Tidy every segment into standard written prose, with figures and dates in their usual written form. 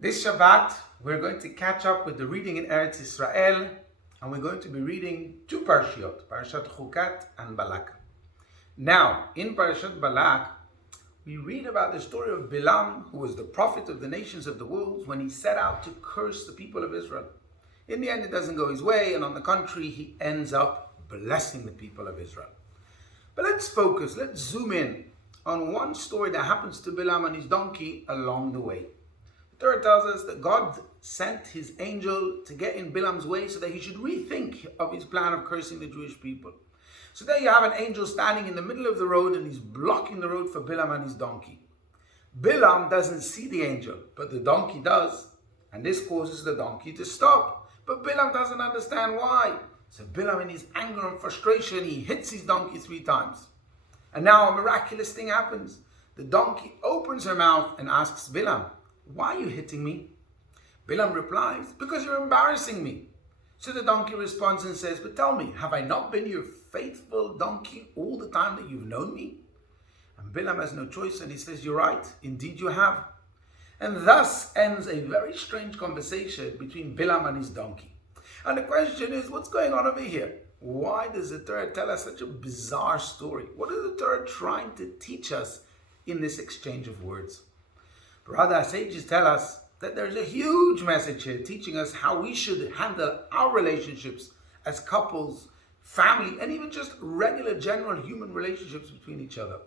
This Shabbat, we're going to catch up with the reading in Eretz Israel, and we're going to be reading two Parashiot, Parashat Katz and Balak. Now, in Parashat Balak, we read about the story of Bilam, who was the prophet of the nations of the world, when he set out to curse the people of Israel. In the end, it doesn't go his way, and on the contrary, he ends up blessing the people of Israel. But let's zoom in on one story that happens to Bilam and his donkey along the way. The Torah tells us that God sent his angel to get in Bilam's way so that he should rethink of his plan of cursing the Jewish people. So there you have an angel standing in the middle of the road, and he's blocking the road for Bilam and his donkey. Bilam doesn't see the angel, but the donkey does, and this causes the donkey to stop. But Bilam doesn't understand why. So Bilam, in his anger and frustration, he hits his donkey 3 times. And now a miraculous thing happens. The donkey opens her mouth and asks Bilam, "Why are you hitting me?" Bilam replies, "Because you're embarrassing me." So the donkey responds and says, "But tell me, have I not been your faithful donkey all the time that you've known me?" And Bilam has no choice, and he says, "You're right, indeed you have." And thus ends a very strange conversation between Bilam and his donkey. And the question is, what's going on over here? Why does the Torah tell us such a bizarre story? What is the Torah trying to teach us in this exchange of words? Rather, our sages tell us that there's a huge message here teaching us how we should handle our relationships as couples, family, and even just regular general human relationships between each other.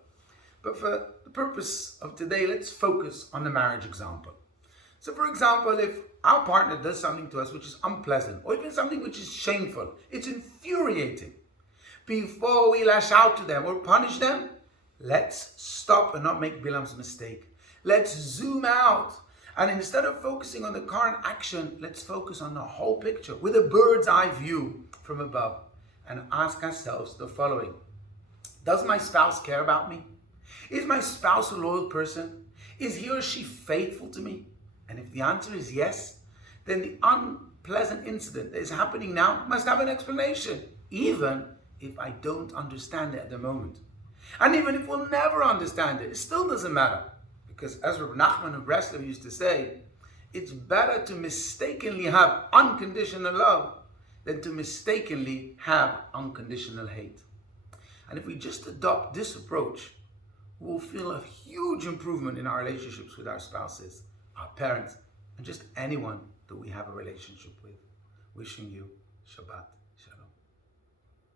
But for the purpose of today, let's focus on the marriage example. So for example, if our partner does something to us which is unpleasant, or even something which is shameful, it's infuriating, before we lash out to them or punish them, let's stop and not make Bilam's mistake. Let's zoom out, and instead of focusing on the current action, let's focus on the whole picture with a bird's eye view from above, and ask ourselves the following. Does my spouse care about me? Is my spouse a loyal person? Is he or she faithful to me? And if the answer is yes, then the unpleasant incident that is happening now must have an explanation, even if I don't understand it at the moment. And even if we'll never understand it, it still doesn't matter. Because as Rabbi Nachman of Breslov used to say, it's better to mistakenly have unconditional love than to mistakenly have unconditional hate. And if we just adopt this approach, we'll feel a huge improvement in our relationships with our spouses, our parents, and just anyone that we have a relationship with. Wishing you Shabbat.